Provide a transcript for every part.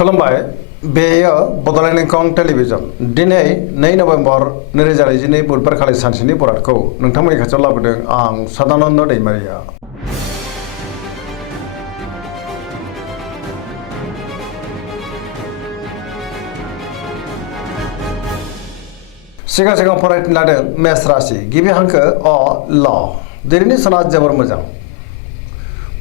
खुलुमबाय बेयो बड'लेण्ड इंखं टेलिभिजन दिनै 2 नभेम्बर 2022 बुधबार खालि सानसेनि बरादखौ नोंथांमोननि खाथियाव लाबोदों आं सदानन्द दैमारिया। सिगां फरायनो लादों मेष राशि गिबि हांखो अ ल दिनैनि साना जोबोर मोजां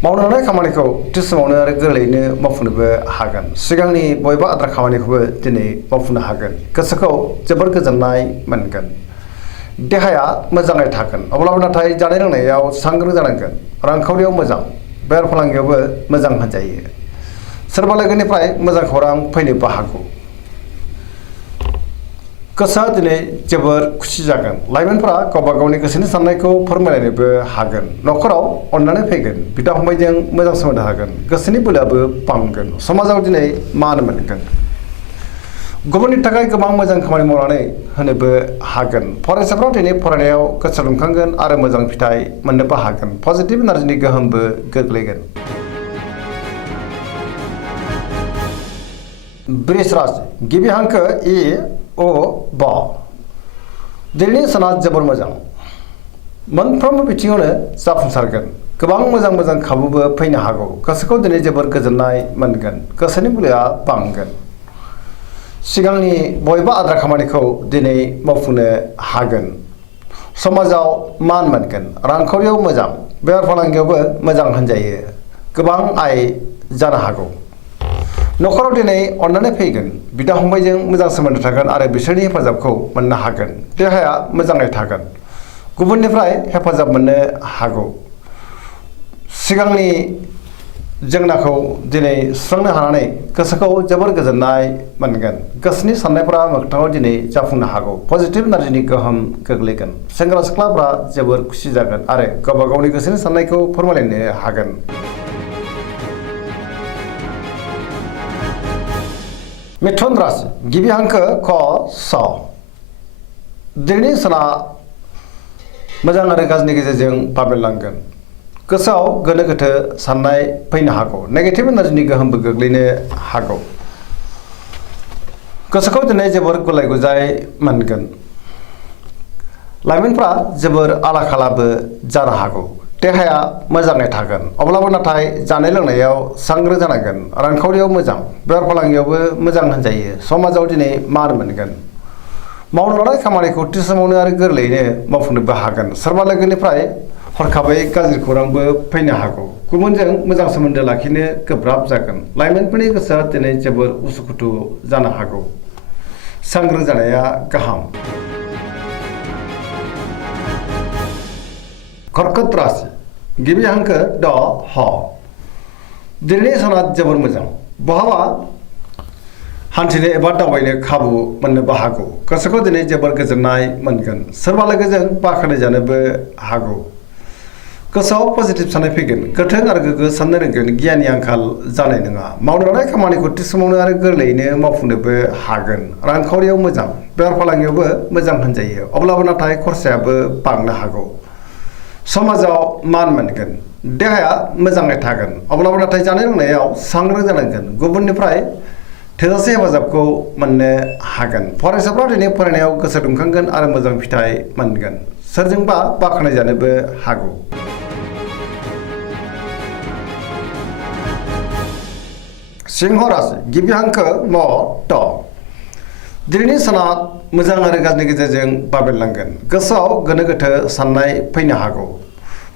मावनो लानाय खामानिखौ थि समावनो आरो गोरलैयैनो मावफुंनोबो हागोन। सिगांनि बबेबा आद्रा खामानिखौबो दिनै मावफुंनो हागोन। गोसोखौ जोबोर गोजोननाय मोनगोन। देहाया मोजाङै थागोन अब्लाबो नाथाय जानाय लोंनायाव सांग्रां जानांगोन। रांखावरियाव मोजां बेफार फालांगियावबो मोजां होनजायो। सोरबा लोगोनिफ्राय मोजां खौरां फैनोबो हागौ। गोसोआ दिनै जोबोर खुसि जागोन। लाइमोनफोरा गावबा गावनि गोसोनि साननायखौ फोरमायलायनोबो हागोन। न'खराव अननानै फैगोन। बिदा फंबायजों मोजां सोमोन्दो हागोन। गोसोनि बोलोआबो बांगोन। समाजाव दिनै मान मोनगोन। गुबुननि थाखाय गोबां मोजां खामानि मावनानै होनोबो हागोन। फरायसाफ्रा दिनै फरायनायाव गोसो दुंखांगोन आरो मोजां फिथाइ मोननोबो हागोन। पजिटिभ एनार्जिनि गोहोमबो गोग्लैगोन। वृष राशि गिबि हांखो इ अ ब दिनैनि साना जोबोर मोजां मोनफ्रोमबो बिथिङावनो जाफुंसारगोन। गोबां मोजां खाबुबो फैनो हागौ। गोसोखौ दिनै जोबोर गोजोननाय मोनगोन। गोसोनि बोलोआ बांगोन। सिगांनि बबेबा आद्रा खामानिखौ दिनै मावफुंनो हागोन। समाजाव मान मोनगोन। रांखावरियाव मोजां बेफार फालांगियावबो मोजां होनजायो। गोबां आय जानो हागौ। न'खराव दिनै अननानै फैगोन। बिदा फंबायजों मोजां सोमोन्दो थागोन आरो बिसोरनि हेफाजाबखौ मोननो हागोन। देहाया मोजाङै थागोन। गुबुननिफ्राय हेफाजाब मोननो हागौ। सिगांनि जेंनाखौ दिनै सुस्रांनो हानानै गोसोखौ जोबोर गोजोननाय मोनगोन। गोसोनि साननायफोरा मोगथाङाव दिनै जाफुंनो हागौ। पजिटिभ एनार्जिनि गोहोम गोग्लैगोन। सेंग्रा सिख्लाफ्रा जोबोर खुसि जागोन आरो गावबा गावनि गोसोनि साननायखौ फोरमायलायनो हागोन। मिथुन राशि गिबि हांखो क स दिनैनि साना मोजां आरो गाज्रिनि गेजेरजों बाबेरलांगोन। गोसोआव गोनो गोथो साननाय फैनो हागौ। नेगेटिभ एनार्जिनि गोहोमबो गोग्लैनो हागौ। गोसोखौ दिनै जोबोर गुलाय गुजाय मोनगोन। लाइमोनफ्रा जोबोर आला खालाबो जानो हागौ। देहाया मोजाङै थागोन अब्लाबो नाथाय जानाय लोंनायाव सांग्रां जानांगोन। रांखावरियाव मोजां बेफार फालांगियावबो मोजां होनजायो। समाजाव दिनै मान मोनगोन। मावनो लानाय खामानिखौ थि समावनो आरो गोरलैयैनो मावफुंनोबो हागोन। सोरबा लोगोनिफ्राय हरखाबै गाज्रि खौरांबो फैनो हागौ। गुबुनजों मोजां सोमोन्दो लाखिनो गोब्राब जागोन। लाइमोनफोरनि गोसोआ दिनै जोबोर उसुखुथु जानो हागौ। सांग्रां जानाया गाहाम। कर्कट राशि गिबि हांखो ड ह दिनैनि साना जोबोर मोजां बहाबा हान्थिनो एबा दावबायनो खाबु मोननोबो हागौ। गोसोखौ दिनै जोबोर गोजोननाय मोनगोन। सोरबा लोगोजों बाख्नाय जानोबो हागौ। गोसोआव पजिटिभ साननाय फैगोन। गोथों आरो गोग्गो साननो रोंगोन। गियाननि आंखाल जानाय नङा। मावनो लानाय खामानिखौ थि समावनो आरो गोरलैयैनो मावफुंनोबो हागोन। रांखावरियाव मोजां बेफार फालांगियावबो मोजां होनजायो। अब्लाबो नाथाय खरसायाबो बांनो हागौ। समाजाव मान मोनगोन। देहाया मोजाङै थागोन अब्लाबो नाथाय जानाय लोंनायाव सांग्रां जानांगोन। गुबुननिफ्राय थोजासे हेफाजाबखौ मोननो हागोन। फरायसाफ्रा दिनै फरायनायाव गोसो दुंखांगोन आरो मोजां फिथाइ मोनगोन। सोरजोंबा बाख्नाय जानोबो हागौ। सिंह राशि गिबि हांखो म ट दिनैनि साना मोजां आरो गाज्रिनि गेजेरजों बाबेरलांगोन। गोसोआव गोनो गोथो साननाय फैनो हागौ।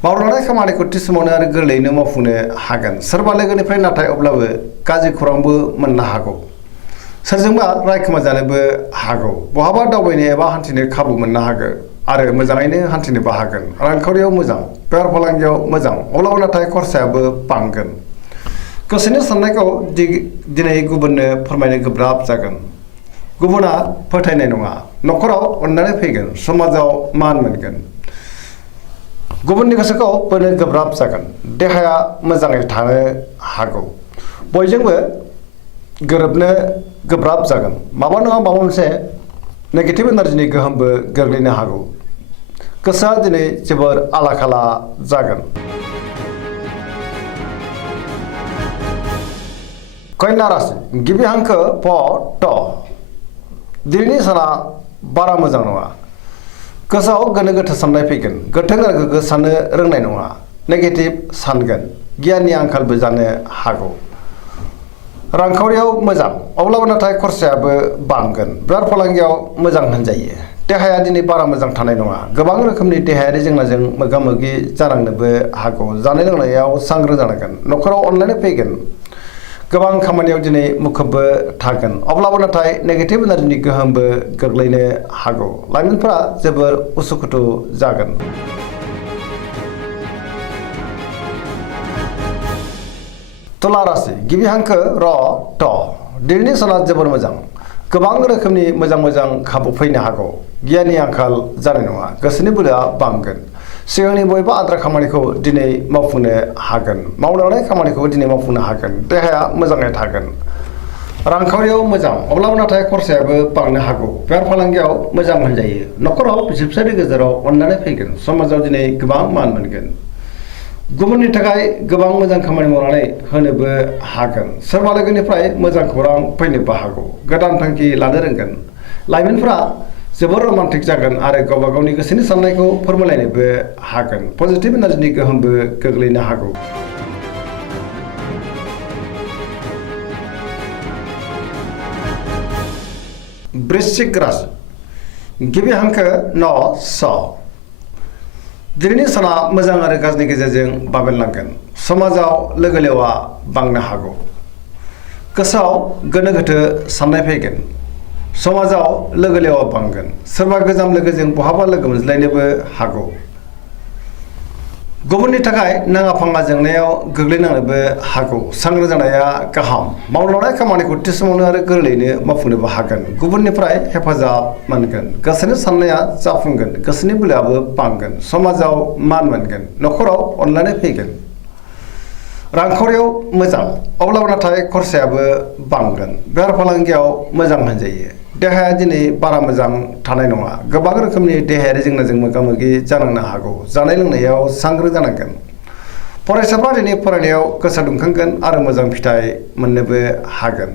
मावनो लानाय खामानिखौ थि समावनो आरो गोरलैयैनो मावफुंनो हागोन। सोरबा लोगोनिफ्राय नाथाय अब्लाबो गाज्रि खौरांबो मोननो हागौ। सोरजोंबा रायखोमा जानोबो हागौ। बहाबा दावबायनो एबा हान्थिनो खाबु मोननो हागौ आरो मोजाङैनो हान्थिनोबो हागोन। रांखावरियाव मोजां बेफार फालांगियाव मोजां अब्लाबो नाथाय खरसायाबो बांगोन। गोसोनि साननायखौ दिनै गुबुननो फोरमायनो गोब्राब जागोन। गुबुना फोथायनाय नङा। न'खराव अननानै फैगोन। समाजाव मान मोनगोन। गुबुननि गोसोखौ बोनो गोब्राब जागोन। देहाया मोजाङै थानो हागौ। बयजोंबो गोरोबनो गोब्राब जागोन। माबा नङा माबा मोनसे नेगेटिभ एनार्जिनि गोहोमबो गोग्लैनो हागौ। गोसोआ दिनै जोबोर आला खाला जागोन। कन्या राशि गिबि हांखो प ट दिनैनि साना बारा मोजां नङा गोसोआव गोनो गोथो साननाय फैगोन गोथों आरो गोग्गो साननो रोंनाय नङा नेगेटिभ सानगोन गियाननि आंखालबो जानो हागौ रांखावरियाव मोजां अब्लाबो नाथाय खरसायाबो बांगोन बेफार फालांगियाव मोजां होनजायो देहाया दिनै बारा मोजां थानाय नङा गोबां रोखोमनि देहायारि जेंनाजों मोगा मोगि जानांनोबो हागौ जानाय लोंनायाव सांग्रां जानांगोन न'खराव अनलायनाय फैगोन गोबां खामानियाव दिनै मुखुबबो थागोन अब्लाबो नाथाय नेगेटिभ एनार्जिनि गोहोमबो गोग्लैनो हागौ लाइमोनफोरा जोबोर उसुखुथु जागोन तुला राशि गिबि हांखो र ट दिनैनि साना जोबोर मोजां गोबां रोखोमनि मोजां खाबु फैनो हागौ गियाननि आंखाल जानाय नङा गोसोनि बोलोआ बांगोन सिगांनि बयबो आद्रा खामानिखौ दिनै मावफुंनो हागोन मावनो लानाय खामानिखौ दिनै मावफुंनो हागोन देहाया मोजाङै थागोन रांखावरियाव मोजां अब्लाबो नाथाय खरसायाबो बांनो हागौ बेफार फालांगियाव मोजां होनजायो न'खराव बिसि फिसायनि गेजेराव अननानै फैगोन समाजाव दिनै गोबां मान मोनगोन गुबुननि थाखाय गोबां मोजां खामानि मावनानै होनोबो हागोन सोरबा लोगोनिफ्राय मोजां खौरां फैनोबो हागौ गोदान थांखि लानो रोंगोन लाइमोनफोरा जोबोर रमान्टिक जागोन आरो गावबा गावनि गोसोनि साननायखौ फोरमायलायनोबो हागोन पजिटिभ एनार्जिनि गोहोमबो गोग्लैनो हागौ वृश्चिक राशि गिबि हांखो न स दिनैनि साना मोजां आरो गाज्रिनि गेजेरजों बाबेनलांगोन समाजाव लोगो लेवा बांनो हागौ गोसोआव गोनो गोथो साननाय फैगोन समाजाव लोगो लेवा बांगोन सोरबा गोजाम लोगोजों बहाबा लोगो मोनज्लायनोबो हागौ गुबुननि थाखाय नाङा फाङा जेंनायाव गोग्लैनांनोबो हागौ सांग्रां जानाया गाहाम मावनो लानाय खामानिखौ थि समावनो आरो गोरलैयैनो मावफुंनोबो हागोन गुबुननिफ्राय हेफाजाब मोनगोन गोसोनि साननाया जाफुंगोन गोसोनि बोलोआबो बांगोन समाजाव मान मोनगोन न'खराव अनलायनाय फैगोन रांखावरियाव मोजां अब्लाबो नाथाय खरसायाबो बांगोन बेफार फालांगियाव मोजां होनजायो देहाया दिनै बारा मोजां थानाय नङा गोबां रोखोमनि देहायारि जेंनाजों मोगा मोगि जानांनो हागौ जानाय लोंनायाव सांग्रां जानांगोन फरायसाफ्रा दिनै फरायनायाव गोसो दुंखांगोन आरो मोजां फिथाइ मोननोबो हागोन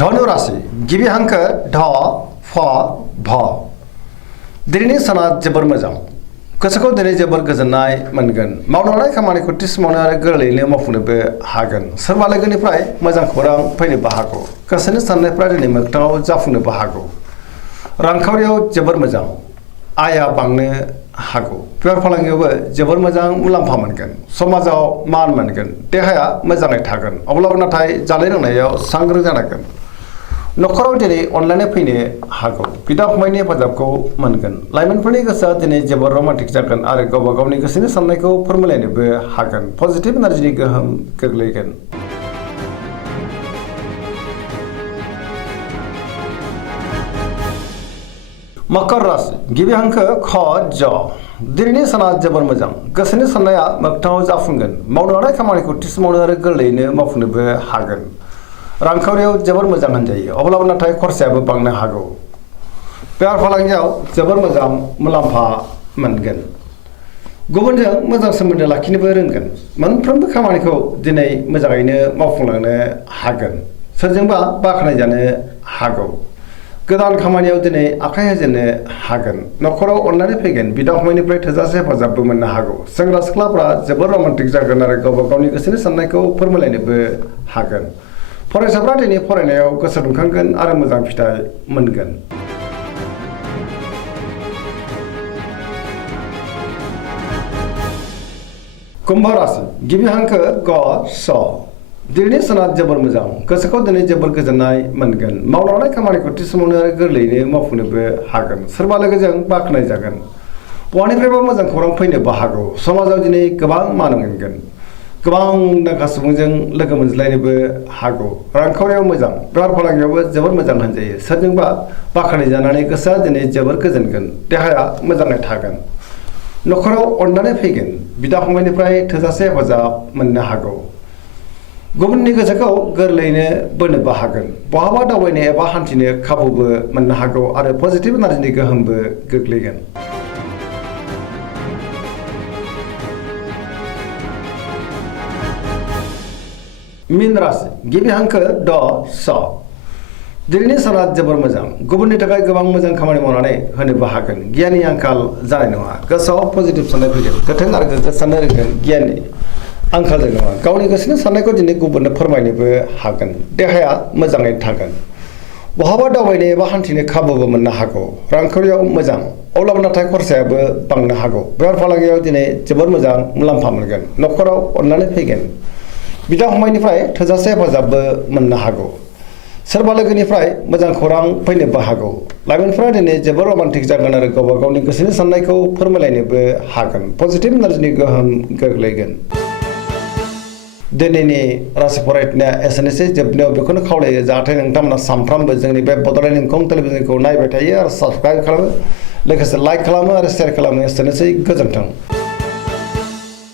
धनु राशि गिबि हांखो ध फ भ दिनैनि साना जोबोर मोजां गोसोखौ दिनै जोबोर गोजोननाय मोनगोन मावनो लानाय खामानिखौ थि समावनो आरो गोरलैयैनो मावफुंनोबो हागोन सोरबा लोगोनिफ्राय मोजां खौरां फैनोबो हागौ गोसोनि साननायफ्रा दिनै मोगथाङाव जाफुंनोबो हागौ रांखावरियाव जोबोर मोजां आयआ बांनो हागौ बेफार फालांगियावबो जोबोर मोजां मुलाम्फा मोनगोन समाजाव मान मोनगोन देहाया मोजाङै थागोन अब्लाबो नाथाय जानाय लोंनायाव सांग्रां जानांगोन न'खराव दिनै अनलायनाय फैनो हागौ बिदा फंबायनि हेफाजाबखौ मोनगोन लाइमोनफोरनि गोसोआ दिनै जोबोर रमान्टिक जागोन आरो गावबा गावनि गोसोनि साननायखौ फोरमायलायनोबो हागोन पजिटिभ एनार्जिनि गोहोम गोग्लैगोन मकर राशि गिबि हांखो ख ज दिनैनि साना जोबोर मोजां गोसोनि साननाया मोगथाङाव जाफुंगोन मावनो लानाय खामानिखौ थि समावनो आरो गोरलैयैनो मावफुंनोबो हागोन रांखावरियाव जोबोर मोजां होनजायो अब्लाबो नाथाय खरसायाबो बांनो हागौ बेफार फालांगियाव जोबोर मोजां मुलाम्फा मोनगोन गुबुनजों मोजां सोमोन्दो लाखिनोबो रोंगोन मोनफ्रोमबो खामानिखौ दिनै मोजाङैनो मावफुंलांनो हागोन सोरजोंबा बाख्नायजानो हागौ गोदान खामानियाव दिनै आखाइ होजेननो हागोन न'खराव अननानै फैगोन बिदा फंबायनिफ्राय थोजासे हेफाजाबबो मोननो हागौ सेंग्रा सिख्लाफ्रा जोबोर रमान्टिक जागोन आरो गावबा गावनि गोसोनि साननायखौ फोरमायलायनोबो हागोन फरायसाफ्रा दिनै फरायनायाव गोसो दुंखांगोन आरो मोजां फिथाइ मोनगोन कुम्भ राशि गिबि हांखो ग स दिनैनि साना जोबोर मोजां गोसोखौ दिनै जोबोर गोजोननाय मोनगोन मावनो लानाय खामानिखौ थि समावनो आरो गोरलैयैनो मावफुंनोबो हागोन सोरबा लोगोजों बाख्नाय जागोन बहानिफ्रायबा मोजां खौरां फैनोबो हागौ समाजाव दिनै गोबां मान मोनगोन गोबां दांखा सुबुंजों लोगो मोनज्लायनोबो हागौ रांखावरियाव मोजां बेफार फालांगियावबो जोबोर मोजां होनजायो सोरजोंबा बाख्नाय जानानै गोसोआ दिनै जोबोर गोजोनगोन देहाया मोजाङै थागोन न'खराव अननानै फैगोन बिदा फंबायनिफ्राय थोजासे हेफाजाब मोननो हागौ गुबुननि गोसोखौ गोरलैयैनो बोनोबो हागोन बहाबा दावबायनो एबा हान्थिनो खाबुबो मोननो हागौ आरो पजिटिभ एनार्जिनि गोहोमबो गोग्लैगोन मीन राशि गिबि हांखो ड स दिनैनि साना जोबोर मोजां गुबुननि थाखाय गोबां मोजां खामानि मावनानै होनोबो हागोन गियाननि आंखाल जानाय नङा गोसोआव पजिटिभ साननाय फैगोन गोथों आरो गोग्गो साननो रोंगोन गियाननि आंखाल जानाय नङा गावनि गोसोनि साननायखौ दिनै गुबुननो फोरमायनोबो हागोन देहाया मोजाङै थागोन बहाबा दावबायनो एबा हान्थिनो खाबुबो मोननो हागौ रांखावरियाव मोजां अब्लाबो नाथाय खरसायाबो बांनो हागौ बेफार फालांगियाव दिनै जोबोर मोजां मुलाम्फा मोनगोन न'खराव अननानै फैगोन बिदा फंबायनिफ्राय थोजासे हेफाजाबबो मोननो हागौ सोरबा लोगोनिफ्राय मोजां खौरां फैनोबो हागौ लाइमोनफोरा दिनै जोबोर रमान्टिक जागोन आरो गावबा गावनि गोसोनि साननायखौ फोरमायलायनोबो हागोन पजिटिभ एनार्जिनि गोहोम गोग्लैगोन दिनैनि राशि फरायनाया एसेनोसै जोबनायाव बेखौनो खावलायो जाहाथे नोंथांमोना सानफ्रामबो जोंनि बे बड'लेण्ड इंखं टेलिभिजनखौ नायबाय थायो आरो साबस्क्राइब खालामो लोगोसे लाइक खालामो आरो शेयार खालामो एसेनोसै गोजोन्थों